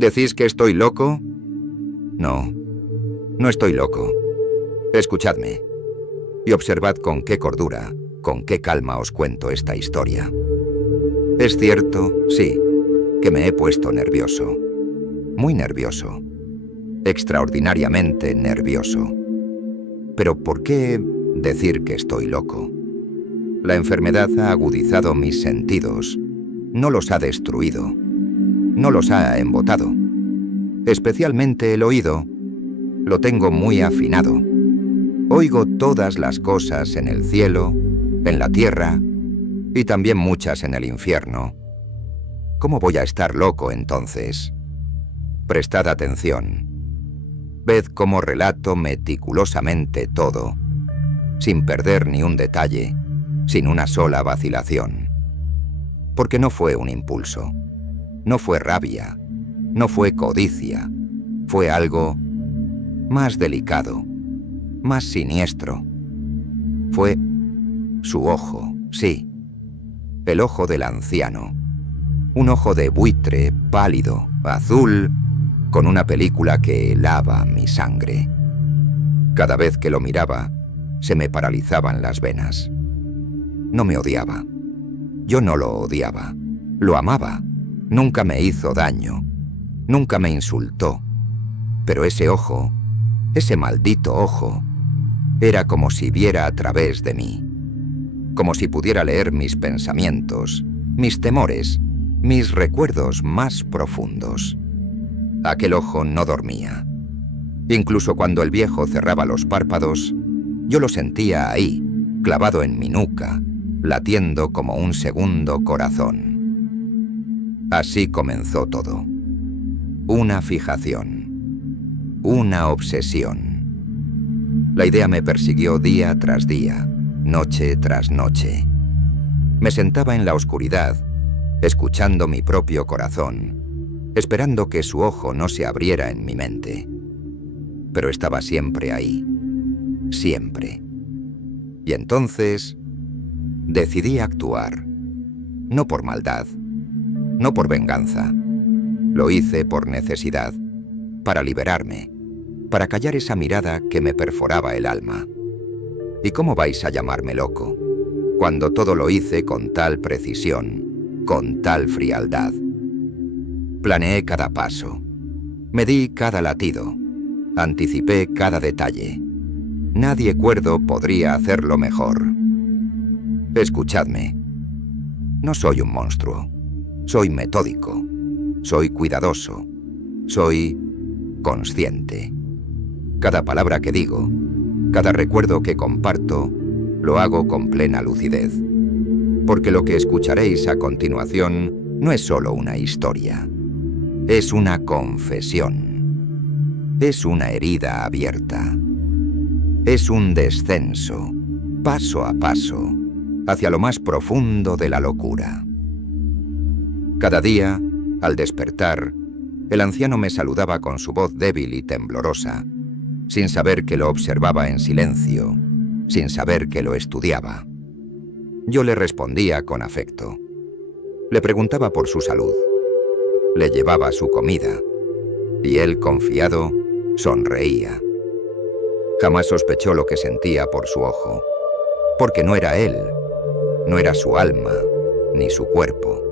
¿Decís que estoy loco? No, no estoy loco. Escuchadme y observad con qué cordura, con qué calma os cuento esta historia. Es cierto, sí, que me he puesto nervioso. Muy nervioso. Extraordinariamente nervioso. Pero ¿por qué decir que estoy loco? La enfermedad ha agudizado mis sentidos, no los ha destruido, no los ha embotado. Especialmente el oído, lo tengo muy afinado. Oigo todas las cosas en el cielo, en la tierra y también muchas en el infierno. ¿Cómo voy a estar loco entonces? Prestad atención. Ved cómo relato meticulosamente todo, sin perder ni un detalle, sin una sola vacilación. Porque no fue un impulso, no fue rabia, no fue codicia, fue algo más delicado, más siniestro. Fue su ojo, sí, el ojo del anciano. Un ojo de buitre, pálido, azul, con una película que helaba mi sangre. Cada vez que lo miraba, se me paralizaban las venas. No me odiaba. Yo no lo odiaba. Lo amaba. Nunca me hizo daño. Nunca me insultó. Pero ese ojo, ese maldito ojo, era como si viera a través de mí. Como si pudiera leer mis pensamientos, mis temores, mis recuerdos más profundos. Aquel ojo no dormía. Incluso cuando el viejo cerraba los párpados, yo lo sentía ahí, clavado en mi nuca, latiendo como un segundo corazón. Así comenzó todo. Una fijación. Una obsesión. La idea me persiguió día tras día, noche tras noche. Me sentaba en la oscuridad, escuchando mi propio corazón, esperando que su ojo no se abriera en mi mente. Pero estaba siempre ahí, siempre. Y entonces decidí actuar, no por maldad, no por venganza. Lo hice por necesidad, para liberarme, para callar esa mirada que me perforaba el alma. ¿Y cómo vais a llamarme loco, cuando todo lo hice con tal precisión, con tal frialdad? Planeé cada paso, medí cada latido, anticipé cada detalle. Nadie cuerdo podría hacerlo mejor. Escuchadme. No soy un monstruo. Soy metódico. Soy cuidadoso. Soy consciente. Cada palabra que digo, cada recuerdo que comparto, lo hago con plena lucidez. Porque lo que escucharéis a continuación no es solo una historia. Es una confesión. Es una herida abierta. Es un descenso, paso a paso, hacia lo más profundo de la locura. Cada día, al despertar, el anciano me saludaba con su voz débil y temblorosa, sin saber que lo observaba en silencio, sin saber que lo estudiaba. Yo le respondía con afecto. Le preguntaba por su salud. Le llevaba su comida. Y él, confiado, sonreía. Jamás sospechó lo que sentía por su ojo, porque no era él, no era su alma, ni su cuerpo.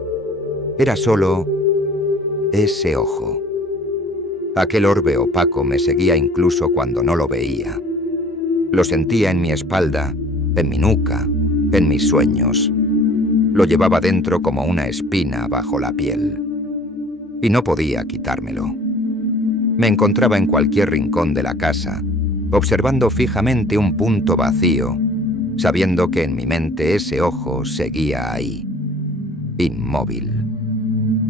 Era solo ese ojo. Aquel orbe opaco me seguía incluso cuando no lo veía. Lo sentía en mi espalda, en mi nuca, en mis sueños. Lo llevaba dentro como una espina bajo la piel. Y no podía quitármelo. Me encontraba en cualquier rincón de la casa, observando fijamente un punto vacío, sabiendo que en mi mente ese ojo seguía ahí, inmóvil,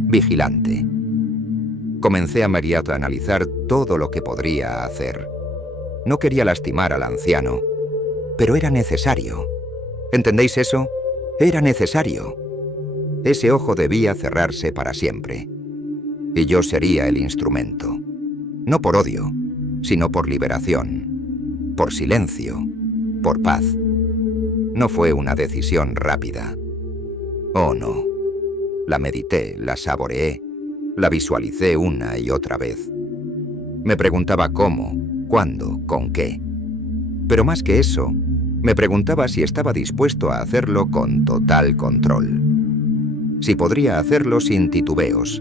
vigilante. Comencé a inmediato a analizar todo lo que podría hacer. No quería lastimar al anciano, pero era necesario. ¿Entendéis eso? Era necesario. Ese ojo debía cerrarse para siempre. Y yo sería el instrumento. No por odio, sino por liberación, por silencio, por paz. No fue una decisión rápida. Oh, no. La medité, la saboreé, La visualicé una y otra vez. Me preguntaba cómo, cuándo, con qué. Pero más que eso, me preguntaba si estaba dispuesto a hacerlo con total control. Si podría hacerlo sin titubeos.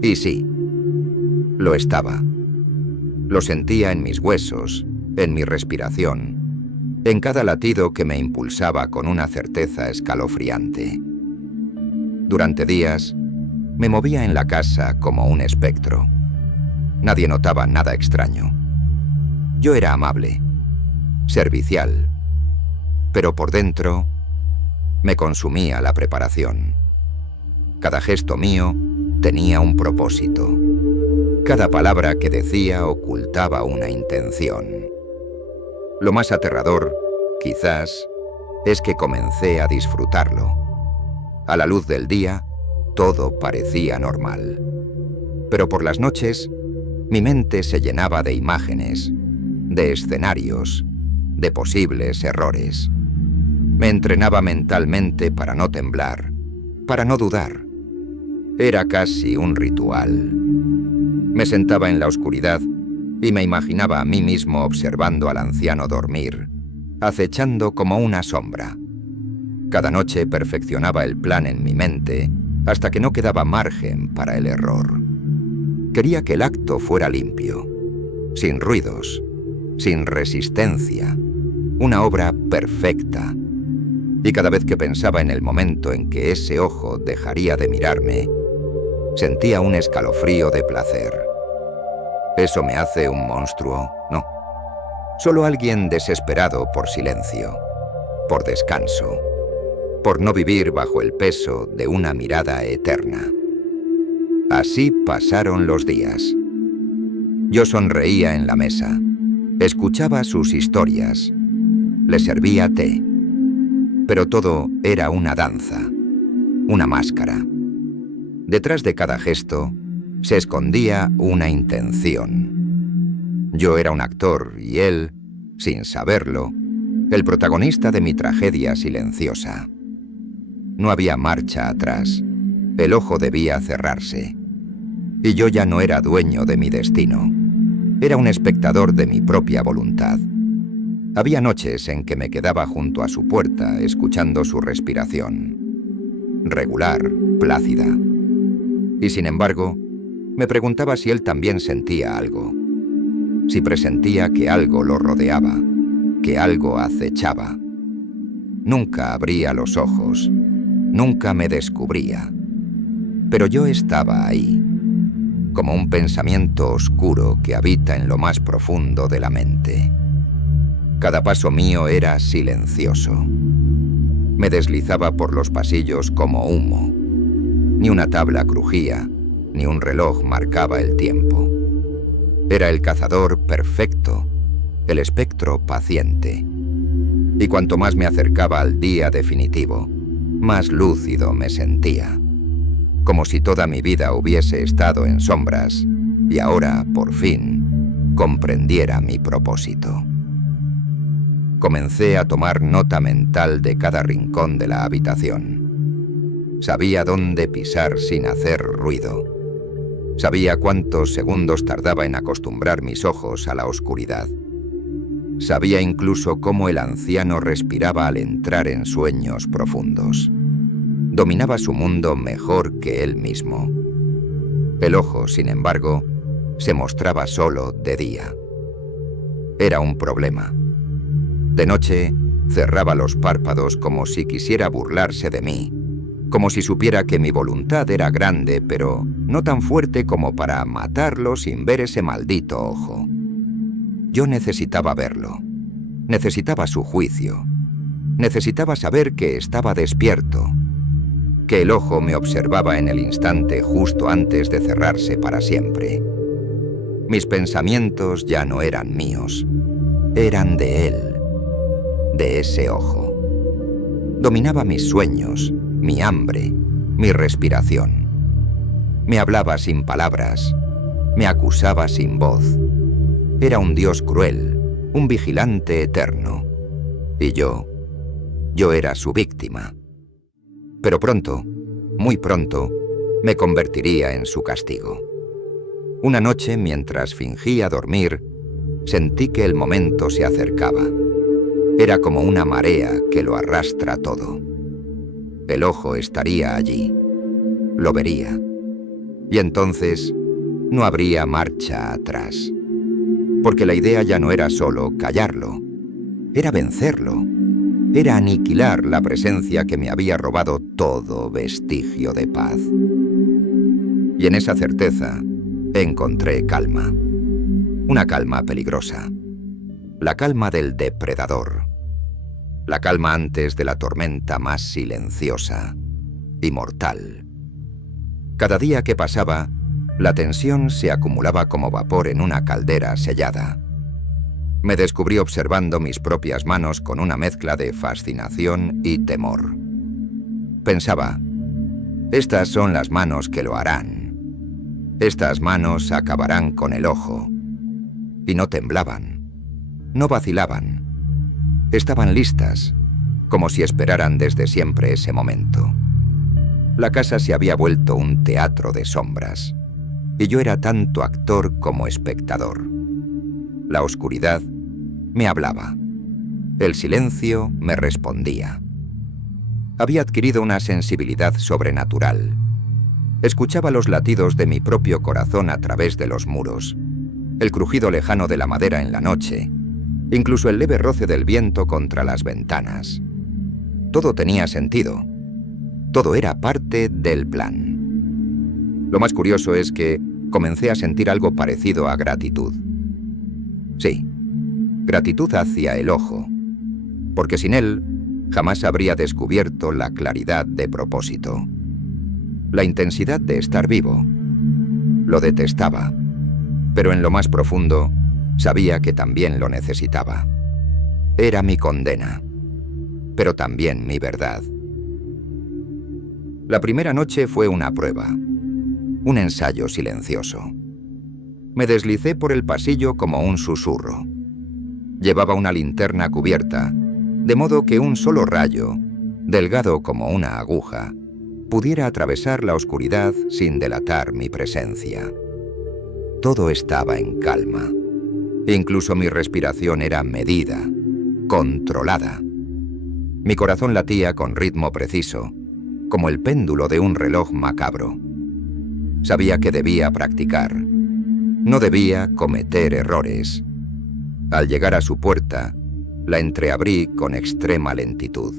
Y sí, lo estaba. Lo sentía en mis huesos, en mi respiración, en cada latido que me impulsaba con una certeza escalofriante. Durante días, me movía en la casa como un espectro. Nadie notaba nada extraño. Yo era amable, servicial, pero por dentro me consumía la preparación. Cada gesto mío tenía un propósito. Cada palabra que decía ocultaba una intención. Lo más aterrador, quizás, es que comencé a disfrutarlo. A la luz del día, todo parecía normal. Pero por las noches, mi mente se llenaba de imágenes, de escenarios, de posibles errores. Me entrenaba mentalmente para no temblar, para no dudar. Era casi un ritual. Me sentaba en la oscuridad y me imaginaba a mí mismo observando al anciano dormir, acechando como una sombra. Cada noche perfeccionaba el plan en mi mente hasta que no quedaba margen para el error. Quería que el acto fuera limpio, sin ruidos, sin resistencia, una obra perfecta. Y cada vez que pensaba en el momento en que ese ojo dejaría de mirarme, sentía un escalofrío de placer. ¿Eso me hace un monstruo? No. Solo alguien desesperado por silencio, por descanso, por no vivir bajo el peso de una mirada eterna. Así pasaron los días. Yo sonreía en la mesa, escuchaba sus historias, le servía té, pero todo era una danza, una máscara. Detrás de cada gesto se escondía una intención. Yo era un actor y él, sin saberlo, el protagonista de mi tragedia silenciosa. No había marcha atrás. El ojo debía cerrarse. Y yo ya no era dueño de mi destino. Era un espectador de mi propia voluntad. Había noches en que me quedaba junto a su puerta escuchando su respiración. Regular, plácida. Y sin embargo, me preguntaba si él también sentía algo. Si presentía que algo lo rodeaba, que algo acechaba. Nunca abría los ojos, nunca me descubría. Pero yo estaba ahí, como un pensamiento oscuro que habita en lo más profundo de la mente. Cada paso mío era silencioso. Me deslizaba por los pasillos como humo. Ni una tabla crujía, ni un reloj marcaba el tiempo. Era el cazador perfecto, el espectro paciente. Y cuanto más me acercaba al día definitivo, más lúcido me sentía. Como si toda mi vida hubiese estado en sombras y ahora, por fin, comprendiera mi propósito. Comencé a tomar nota mental de cada rincón de la habitación. Sabía dónde pisar sin hacer ruido. Sabía cuántos segundos tardaba en acostumbrar mis ojos a la oscuridad. Sabía incluso cómo el anciano respiraba al entrar en sueños profundos. Dominaba su mundo mejor que él mismo. El ojo, sin embargo, se mostraba solo de día. Era un problema. De noche, cerraba los párpados como si quisiera burlarse de mí, como si supiera que mi voluntad era grande, pero no tan fuerte como para matarlo sin ver ese maldito ojo. Yo necesitaba verlo. Necesitaba su juicio. Necesitaba saber que estaba despierto, que el ojo me observaba en el instante justo antes de cerrarse para siempre. Mis pensamientos ya no eran míos, eran de él, de ese ojo. Dominaba mis sueños, mi hambre, mi respiración. Me hablaba sin palabras, me acusaba sin voz. Era un Dios cruel, un vigilante eterno. Y yo era su víctima. Pero pronto, muy pronto, me convertiría en su castigo. Una noche, mientras fingía dormir, sentí que el momento se acercaba. Era como una marea que lo arrastra todo. El ojo estaría allí. Lo vería. Y entonces no habría marcha atrás. Porque la idea ya no era solo callarlo. Era vencerlo. Era aniquilar la presencia que me había robado todo vestigio de paz. Y en esa certeza encontré calma. Una calma peligrosa. La calma del depredador. La calma antes de la tormenta más silenciosa y mortal. Cada día que pasaba, la tensión se acumulaba como vapor en una caldera sellada. Me descubrí observando mis propias manos con una mezcla de fascinación y temor. Pensaba, estas son las manos que lo harán. Estas manos acabarán con el ojo. Y no temblaban, no vacilaban. Estaban listas, como si esperaran desde siempre ese momento. La casa se había vuelto un teatro de sombras, y yo era tanto actor como espectador. La oscuridad me hablaba. El silencio me respondía. Había adquirido una sensibilidad sobrenatural. Escuchaba los latidos de mi propio corazón a través de los muros, el crujido lejano de la madera en la noche, incluso el leve roce del viento contra las ventanas. Todo tenía sentido. Todo era parte del plan. Lo más curioso es que comencé a sentir algo parecido a gratitud. Sí, gratitud hacia el ojo, porque sin él jamás habría descubierto la claridad de propósito, la intensidad de estar vivo. Lo detestaba, pero en lo más profundo sabía que también lo necesitaba. Era mi condena, pero también mi verdad. La primera noche fue una prueba, un ensayo silencioso. Me deslicé por el pasillo como un susurro. Llevaba una linterna cubierta, de modo que un solo rayo, delgado como una aguja, pudiera atravesar la oscuridad sin delatar mi presencia. Todo estaba en calma. Incluso mi respiración era medida, controlada. Mi corazón latía con ritmo preciso, como el péndulo de un reloj macabro. Sabía que debía practicar. No debía cometer errores. Al llegar a su puerta, la entreabrí con extrema lentitud.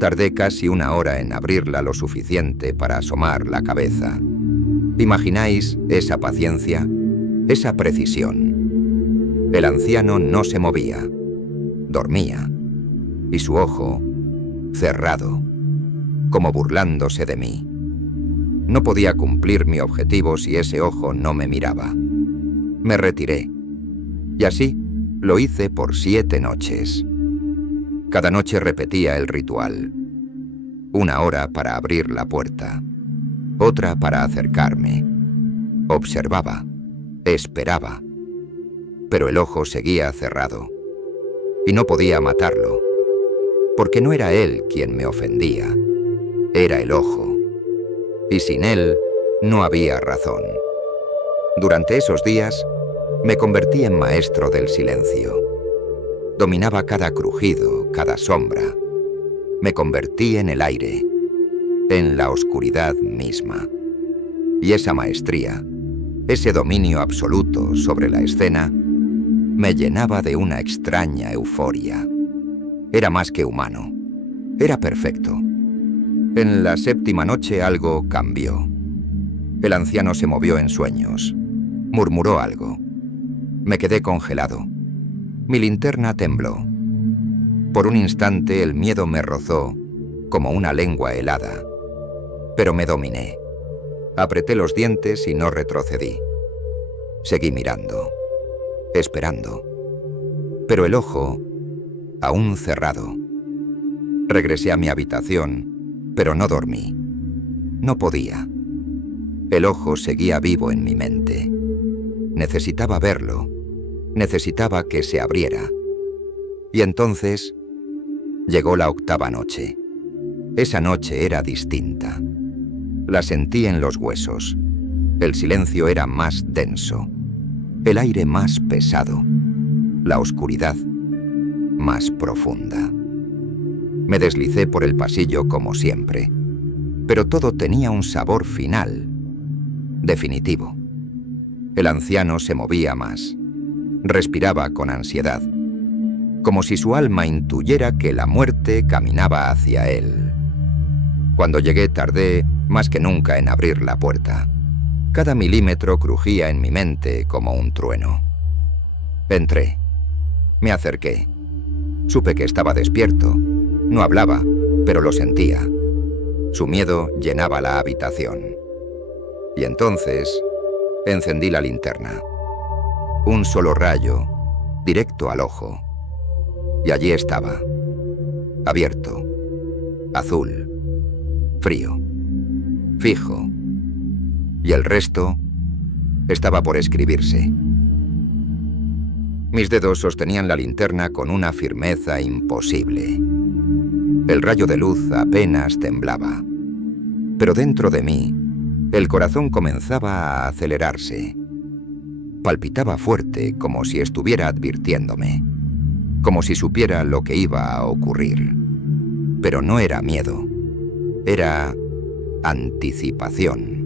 Tardé casi 1 hora en abrirla lo suficiente para asomar la cabeza. ¿Imagináis esa paciencia? Esa precisión. El anciano no se movía. Dormía. Y su ojo, cerrado, como burlándose de mí. No podía cumplir mi objetivo si ese ojo no me miraba. Me retiré. Y así lo hice por 7 noches. Cada noche repetía el ritual. 1 hora para abrir la puerta. Otra para acercarme. Observaba. Esperaba. Pero el ojo seguía cerrado. Y no podía matarlo. Porque no era él quien me ofendía. Era el ojo. Y sin él no había razón. Durante esos días me convertí en maestro del silencio. Dominaba cada crujido, cada sombra. Me convertí en el aire, en la oscuridad misma. Y esa maestría, ese dominio absoluto sobre la escena, me llenaba de una extraña euforia. Era más que humano. Era perfecto. En la 7ª noche algo cambió. El anciano se movió en sueños. Murmuró algo. Me quedé congelado. Mi linterna tembló. Por un instante el miedo me rozó como una lengua helada. Pero me dominé. Apreté los dientes y no retrocedí. Seguí mirando, esperando. Pero el ojo, aún cerrado. Regresé a mi habitación, pero no dormí. No podía. El ojo seguía vivo en mi mente. Necesitaba verlo. Necesitaba que se abriera. Y entonces llegó la 8ª noche. Esa noche era distinta. La sentí en los huesos. El silencio era más denso, el aire más pesado, la oscuridad más profunda. Me deslicé por el pasillo como siempre, pero todo tenía un sabor final, definitivo. El anciano se movía más, respiraba con ansiedad, como si su alma intuyera que la muerte caminaba hacia él. Cuando llegué tardé más que nunca en abrir la puerta. Cada milímetro crujía en mi mente como un trueno. Entré. Me acerqué. Supe que estaba despierto. No hablaba, pero lo sentía. Su miedo llenaba la habitación. Y entonces encendí la linterna. Un solo rayo, directo al ojo. Y allí estaba, abierto, azul, frío, fijo. Y el resto estaba por escribirse. Mis dedos sostenían la linterna con una firmeza imposible. El rayo de luz apenas temblaba. Pero dentro de mí, el corazón comenzaba a acelerarse. Palpitaba fuerte, como si estuviera advirtiéndome, como si supiera lo que iba a ocurrir. Pero no era miedo, era anticipación.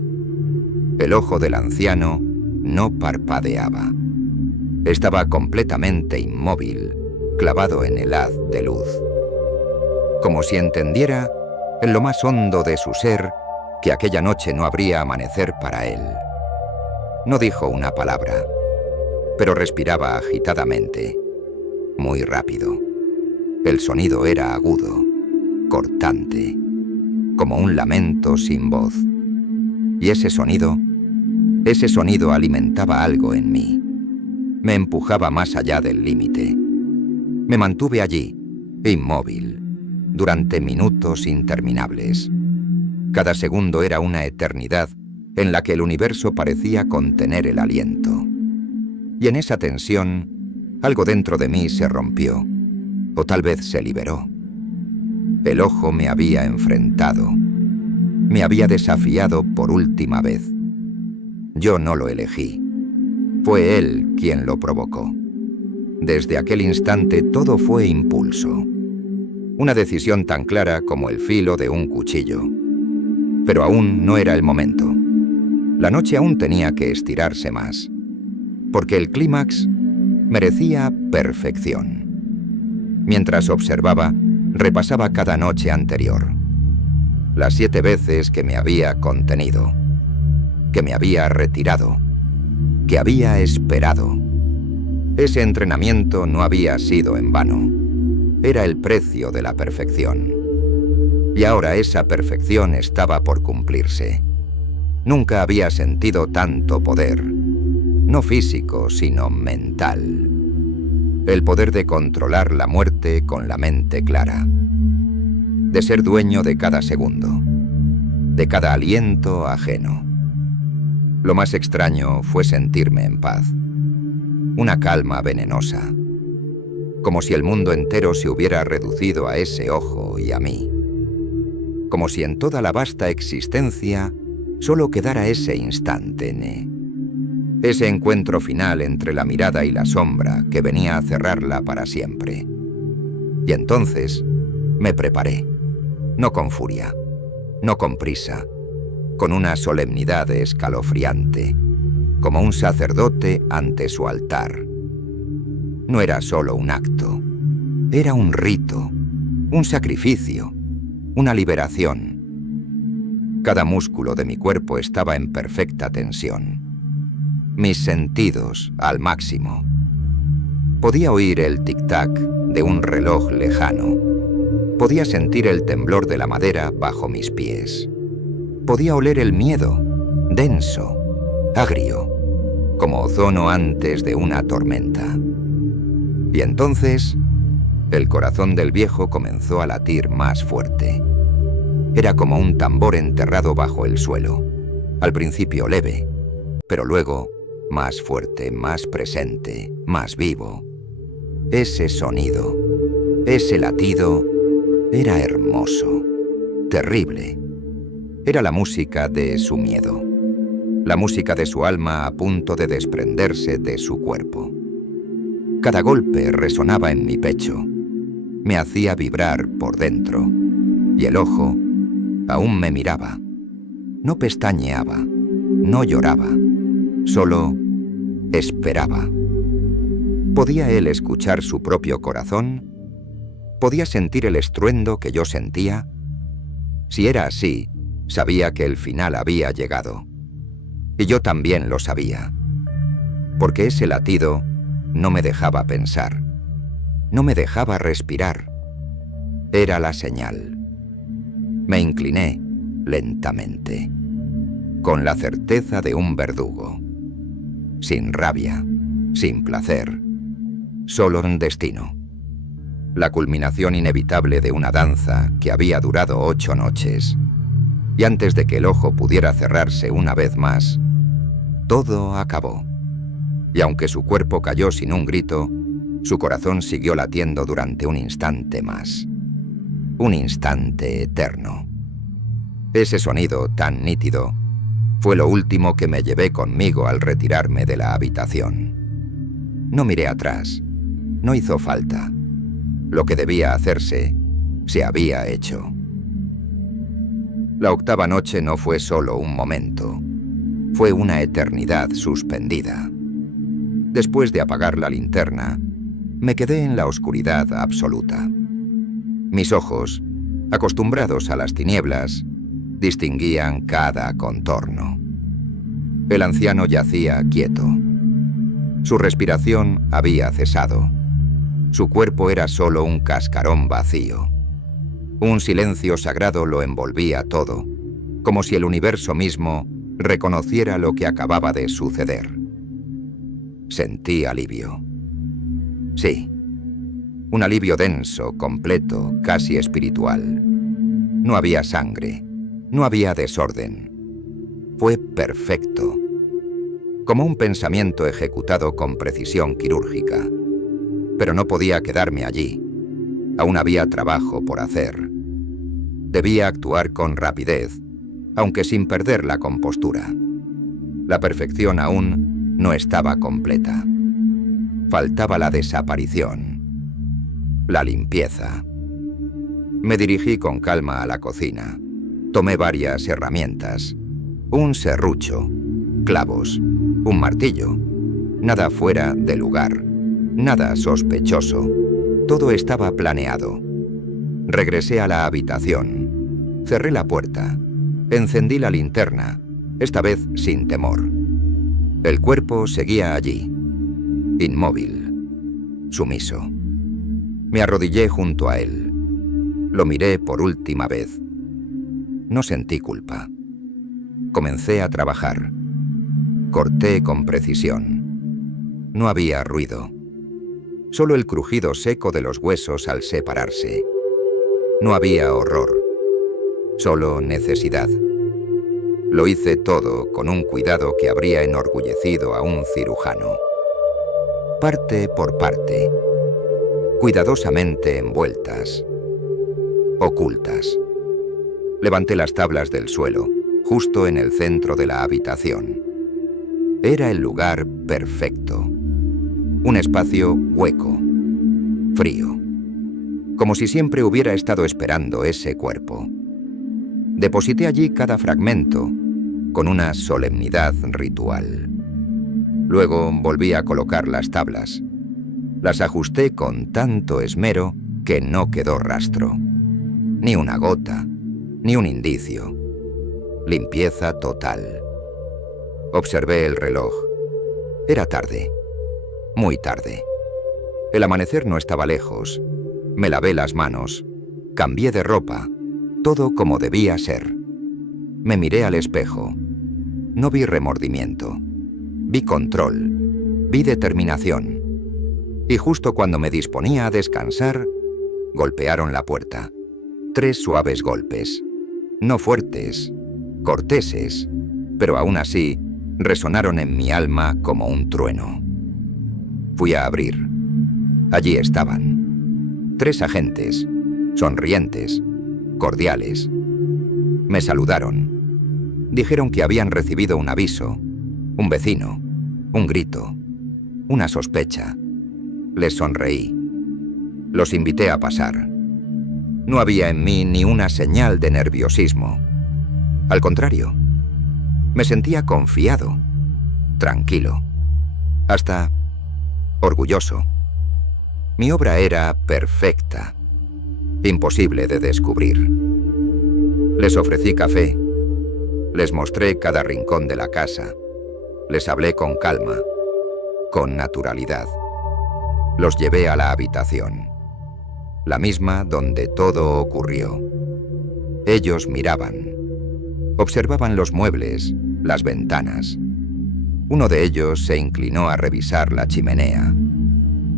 El ojo del anciano no parpadeaba. Estaba completamente inmóvil, clavado en el haz de luz. Como si entendiera, en lo más hondo de su ser, que aquella noche no habría amanecer para él. No dijo una palabra, pero respiraba agitadamente, muy rápido. El sonido era agudo, cortante, como un lamento sin voz. Y ese sonido alimentaba algo en mí. Me empujaba más allá del límite. Me mantuve allí, inmóvil, durante minutos interminables. Cada segundo era una eternidad en la que el universo parecía contener el aliento. Y en esa tensión, algo dentro de mí se rompió, o tal vez se liberó. El ojo me había enfrentado, me había desafiado por última vez. Yo no lo elegí. Fue él quien lo provocó. Desde aquel instante todo fue impulso. Una decisión tan clara como el filo de un cuchillo. Pero aún no era el momento. La noche aún tenía que estirarse más. Porque el clímax merecía perfección. Mientras observaba, repasaba cada noche anterior. Las 7 veces que me había contenido, que me había retirado, que había esperado. Ese entrenamiento no había sido en vano. Era el precio de la perfección. Y ahora esa perfección estaba por cumplirse. Nunca había sentido tanto poder, no físico, sino mental. El poder de controlar la muerte con la mente clara. De ser dueño de cada segundo, de cada aliento ajeno. Lo más extraño fue sentirme en paz. Una calma venenosa. Como si el mundo entero se hubiera reducido a ese ojo y a mí. Como si en toda la vasta existencia solo quedara ese instante, ese encuentro final entre la mirada y la sombra que venía a cerrarla para siempre. Y entonces me preparé, no con furia, no con prisa, con una solemnidad escalofriante, como un sacerdote ante su altar. No era solo un acto, era un rito, un sacrificio, una liberación. Cada músculo de mi cuerpo estaba en perfecta tensión. Mis sentidos al máximo. Podía oír el tic-tac de un reloj lejano. Podía sentir el temblor de la madera bajo mis pies. Podía oler el miedo, denso, agrio, como ozono antes de una tormenta. Y entonces, el corazón del viejo comenzó a latir más fuerte. Era como un tambor enterrado bajo el suelo. Al principio leve, pero luego más fuerte, más presente, más vivo. Ese sonido, ese latido, era hermoso, terrible. Era la música de su miedo, la música de su alma a punto de desprenderse de su cuerpo. Cada golpe resonaba en mi pecho, me hacía vibrar por dentro, y el ojo aún me miraba. No pestañeaba, no lloraba, solo esperaba. ¿Podía él escuchar su propio corazón? ¿Podía sentir el estruendo que yo sentía? Si era así, sabía que el final había llegado. Y yo también lo sabía. Porque ese latido no me dejaba pensar, no me dejaba respirar. Era la señal. Me incliné lentamente, con la certeza de un verdugo. Sin rabia, sin placer, solo un destino. La culminación inevitable de una danza que había durado 8 noches. Y antes de que el ojo pudiera cerrarse una vez más, todo acabó. Y aunque su cuerpo cayó sin un grito, su corazón siguió latiendo durante un instante más. Un instante eterno. Ese sonido tan nítido fue lo último que me llevé conmigo al retirarme de la habitación. No miré atrás. No hizo falta. Lo que debía hacerse, se había hecho. La 8ª noche no fue solo un momento. Fue una eternidad suspendida. Después de apagar la linterna, me quedé en la oscuridad absoluta. Mis ojos, acostumbrados a las tinieblas, distinguían cada contorno. El anciano yacía quieto. Su respiración había cesado. Su cuerpo era solo un cascarón vacío. Un silencio sagrado lo envolvía todo, como si el universo mismo reconociera lo que acababa de suceder. Sentí alivio. Sí, un alivio denso, completo, casi espiritual. No había sangre, no había desorden. Fue perfecto, como un pensamiento ejecutado con precisión quirúrgica. Pero no podía quedarme allí. Aún había trabajo por hacer. Debía actuar con rapidez, aunque sin perder la compostura. La perfección aún no estaba completa. Faltaba la desaparición, la limpieza. Me dirigí con calma a la cocina. Tomé varias herramientas. Un serrucho, clavos, un martillo. Nada fuera de lugar, nada sospechoso. Todo estaba planeado. Regresé a la habitación. Cerré la puerta. Encendí la linterna, esta vez sin temor. El cuerpo seguía allí, inmóvil, sumiso. Me arrodillé junto a él. Lo miré por última vez. No sentí culpa. Comencé a trabajar. Corté con precisión. No había ruido. Solo el crujido seco de los huesos al separarse. No había horror. Solo necesidad. Lo hice todo con un cuidado que habría enorgullecido a un cirujano. Parte por parte. Cuidadosamente envueltas. Ocultas. Levanté las tablas del suelo, justo en el centro de la habitación. Era el lugar perfecto. Un espacio hueco, frío. Como si siempre hubiera estado esperando ese cuerpo. Deposité allí cada fragmento, con una solemnidad ritual. Luego volví a colocar las tablas. Las ajusté con tanto esmero que no quedó rastro. Ni una gota, ni un indicio. Limpieza total. Observé el reloj. Era tarde. Muy tarde. El amanecer no estaba lejos. Me lavé las manos. Cambié de ropa. Todo como debía ser. Me miré al espejo. No vi remordimiento. Vi control. Vi determinación. Y justo cuando me disponía a descansar, golpearon la puerta. 3 suaves golpes. No fuertes, corteses, pero aún así resonaron en mi alma como un trueno. Fui a abrir. Allí estaban. 3 agentes, sonrientes, cordiales. Me saludaron. Dijeron que habían recibido un aviso, un vecino, un grito, una sospecha. Les sonreí. Los invité a pasar. No había en mí ni una señal de nerviosismo. Al contrario, me sentía confiado, tranquilo, hasta orgulloso. Mi obra era perfecta, imposible de descubrir. Les ofrecí café, les mostré cada rincón de la casa, les hablé con calma, con naturalidad. Los llevé a la habitación, la misma donde todo ocurrió. Ellos miraban, observaban los muebles, las ventanas. Uno de ellos se inclinó a revisar la chimenea.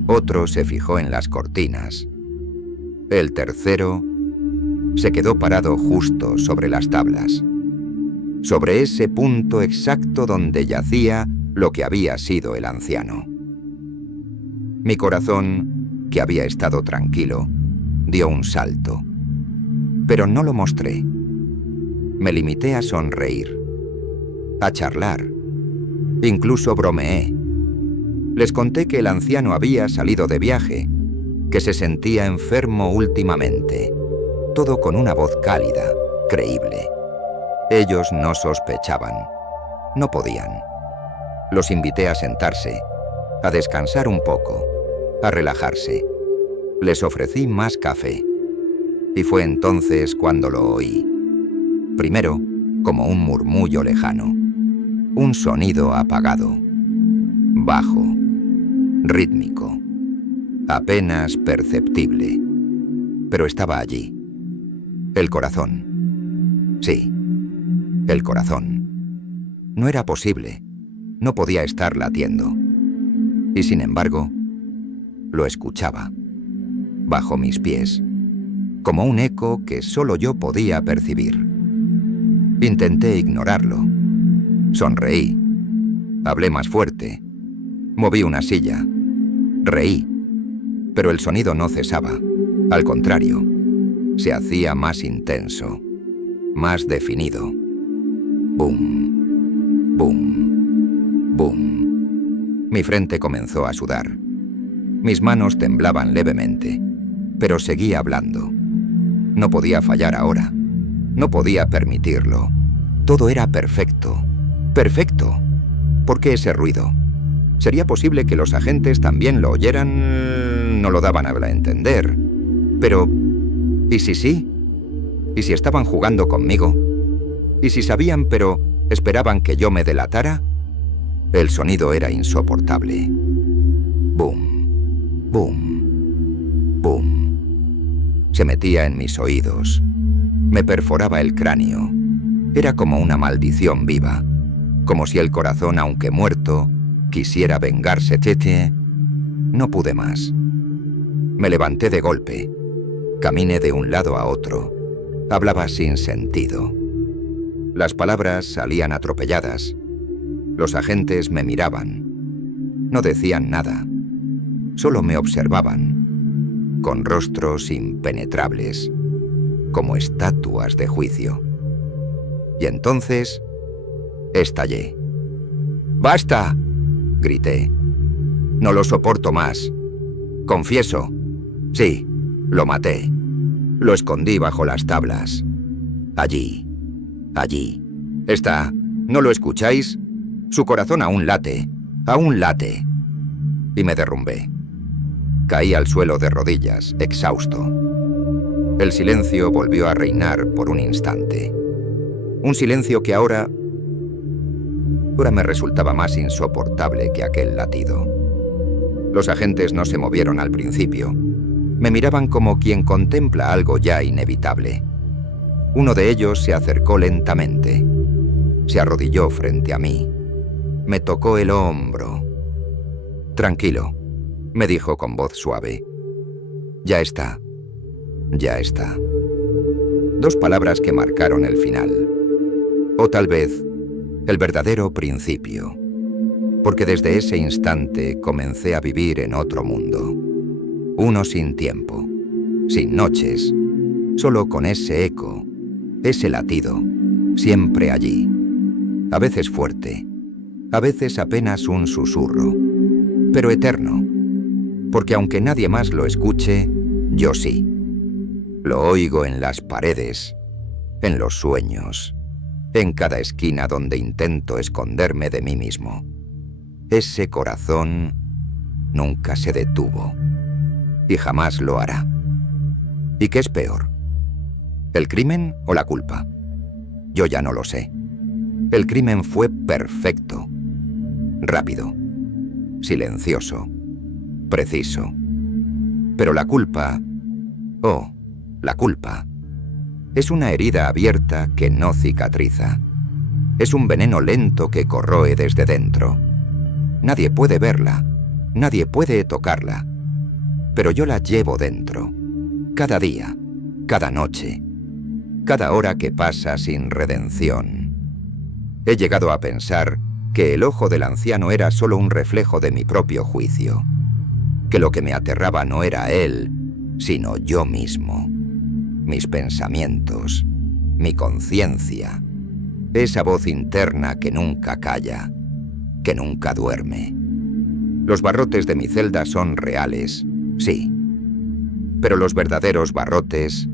Otro se fijó en las cortinas. El tercero se quedó parado justo sobre las tablas, sobre ese punto exacto donde yacía lo que había sido el anciano. Mi corazón, que había estado tranquilo, dio un salto, pero no lo mostré. Me limité a sonreír, a charlar, incluso bromeé. Les conté que el anciano había salido de viaje, que se sentía enfermo últimamente, todo con una voz cálida, creíble. Ellos no sospechaban, no podían. Los invité a sentarse, a descansar un poco, a relajarse. Les ofrecí más café, y fue entonces cuando lo oí. Primero, como un murmullo lejano, un sonido apagado, bajo, rítmico, apenas perceptible, pero estaba allí. El corazón. Sí, el corazón. No era posible, no podía estar latiendo. Y sin embargo, lo escuchaba, bajo mis pies, como un eco que solo yo podía percibir. Intenté ignorarlo. Sonreí. Hablé más fuerte. Moví una silla. Reí. Pero el sonido no cesaba. Al contrario, se hacía más intenso, más definido. Bum, bum, bum. Mi frente comenzó a sudar. Mis manos temblaban levemente, pero seguía hablando. No podía fallar ahora. No podía permitirlo. Todo era perfecto. ¡Perfecto! ¿Por qué ese ruido? ¿Sería posible que los agentes también lo oyeran? No lo daban a entender. Pero, ¿y si sí? ¿Y si estaban jugando conmigo? ¿Y si sabían pero esperaban que yo me delatara? El sonido era insoportable. Bum, bum, bum. Se metía en mis oídos. Me perforaba el cráneo. Era como una maldición viva. Como si el corazón, aunque muerto, quisiera vengarse. No pude más. Me levanté de golpe. Caminé de un lado a otro. Hablaba sin sentido. Las palabras salían atropelladas. Los agentes me miraban. No decían nada. Solo me observaban, con rostros impenetrables, como estatuas de juicio. Y entonces estallé. ¡Basta!, grité. No lo soporto más. Confieso. Sí, lo maté. Lo escondí bajo las tablas. Allí. Allí. Está. ¿No lo escucháis? Su corazón aún late. Aún late. Y me derrumbé. Caí al suelo de rodillas, exhausto. El silencio volvió a reinar por un instante. Un silencio que ahora me resultaba más insoportable que aquel latido. Los agentes no se movieron al principio. Me miraban como quien contempla algo ya inevitable. Uno de ellos se acercó lentamente. Se arrodilló frente a mí. Me tocó el hombro. «Tranquilo», me dijo con voz suave. «Ya está. Ya está». Dos palabras que marcaron el final. O tal vez, el verdadero principio. Porque desde ese instante comencé a vivir en otro mundo. Uno sin tiempo, sin noches, solo con ese eco, ese latido, siempre allí. A veces fuerte, a veces apenas un susurro, pero eterno, porque aunque nadie más lo escuche, yo sí. Lo oigo en las paredes, en los sueños, en cada esquina donde intento esconderme de mí mismo. Ese corazón nunca se detuvo y jamás lo hará. ¿Y qué es peor? ¿El crimen o la culpa? Yo ya no lo sé. El crimen fue perfecto, rápido, silencioso, preciso. Pero la culpa, la culpa, es una herida abierta que no cicatriza. Es un veneno lento que corroe desde dentro. Nadie puede verla, nadie puede tocarla, pero yo la llevo dentro, cada día, cada noche, cada hora que pasa sin redención. He llegado a pensar que el ojo del anciano era solo un reflejo de mi propio juicio, que lo que me aterraba no era él, sino yo mismo, mis pensamientos, mi conciencia, esa voz interna que nunca calla, que nunca duerme. Los barrotes de mi celda son reales, sí, pero los verdaderos barrotes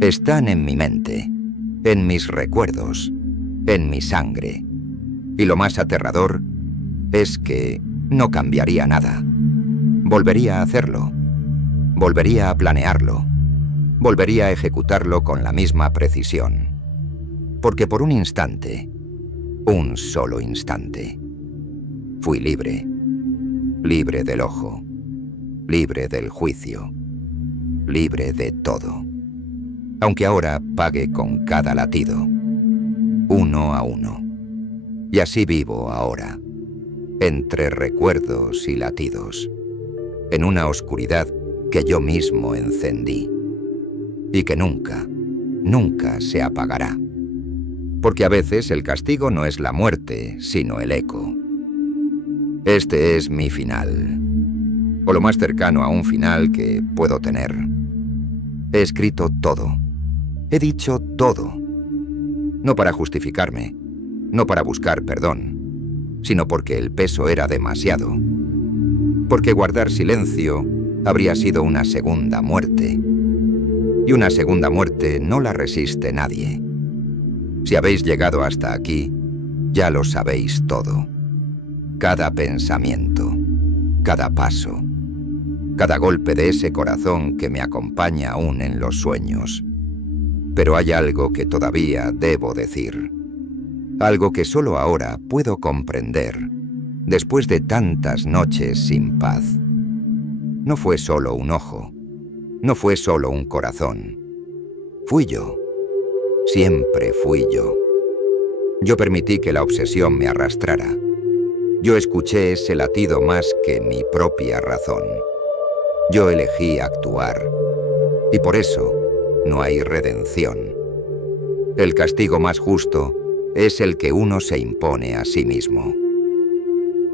están en mi mente, en mis recuerdos, en mi sangre. Y lo más aterrador es que no cambiaría nada. Volvería a hacerlo, volvería a planearlo, volvería a ejecutarlo con la misma precisión. Porque por un instante, un solo instante, fui libre, libre del ojo, libre del juicio, libre de todo. Aunque ahora pague con cada latido, uno a uno. Y así vivo ahora, entre recuerdos y latidos, en una oscuridad que yo mismo encendí y que nunca, nunca se apagará. Porque a veces el castigo no es la muerte, sino el eco. Este es mi final, o lo más cercano a un final que puedo tener. He escrito todo, he dicho todo, no para justificarme, no para buscar perdón, sino porque el peso era demasiado, porque guardar silencio habría sido una segunda muerte, y una segunda muerte no la resiste nadie. Si habéis llegado hasta aquí, ya lo sabéis todo. Cada pensamiento, cada paso, cada golpe de ese corazón que me acompaña aún en los sueños. Pero hay algo que todavía debo decir. Algo que solo ahora puedo comprender, después de tantas noches sin paz. No fue solo un ojo, no fue solo un corazón. Fui yo, siempre fui yo. Yo permití que la obsesión me arrastrara. Yo escuché ese latido más que mi propia razón. Yo elegí actuar, y por eso no hay redención. El castigo más justo es el que uno se impone a sí mismo.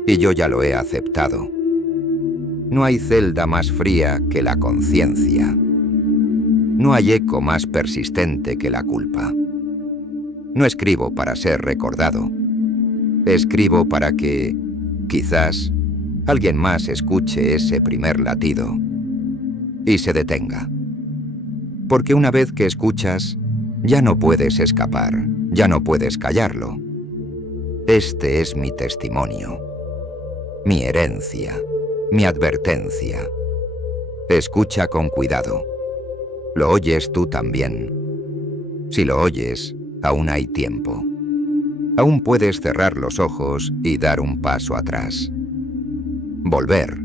Y yo ya lo he aceptado. No hay celda más fría que la conciencia. No hay eco más persistente que la culpa. No escribo para ser recordado. Escribo para que, quizás, alguien más escuche ese primer latido y se detenga. Porque una vez que escuchas, ya no puedes escapar, ya no puedes callarlo. Este es mi testimonio, mi herencia, mi advertencia. Escucha con cuidado. Lo oyes tú también. Si lo oyes, aún hay tiempo. Aún puedes cerrar los ojos y dar un paso atrás. Volver.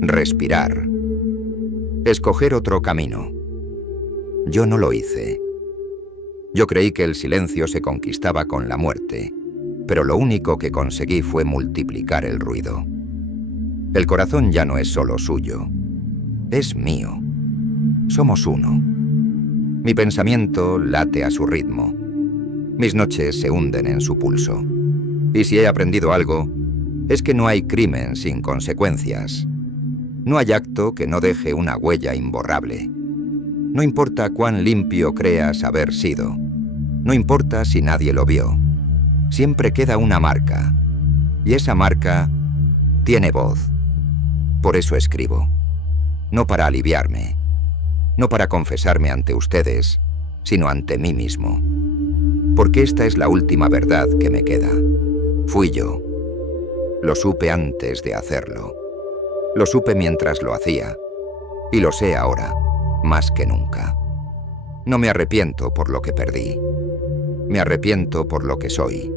Respirar. Escoger otro camino. Yo no lo hice. Yo creí que el silencio se conquistaba con la muerte, pero lo único que conseguí fue multiplicar el ruido. El corazón ya no es solo suyo, es mío. Somos uno. Mi pensamiento late a su ritmo. Mis noches se hunden en su pulso. Y si he aprendido algo, es que no hay crimen sin consecuencias. No hay acto que no deje una huella imborrable. No importa cuán limpio creas haber sido. No importa si nadie lo vio. siempre queda una marca, y esa marca tiene voz. Por eso escribo, no para aliviarme, no para confesarme ante ustedes, sino ante mí mismo. Porque esta es la última verdad que me queda. Fui yo. Lo supe antes de hacerlo. Lo supe mientras lo hacía. Y lo sé ahora, más que nunca. No me arrepiento por lo que perdí. Me arrepiento por lo que soy.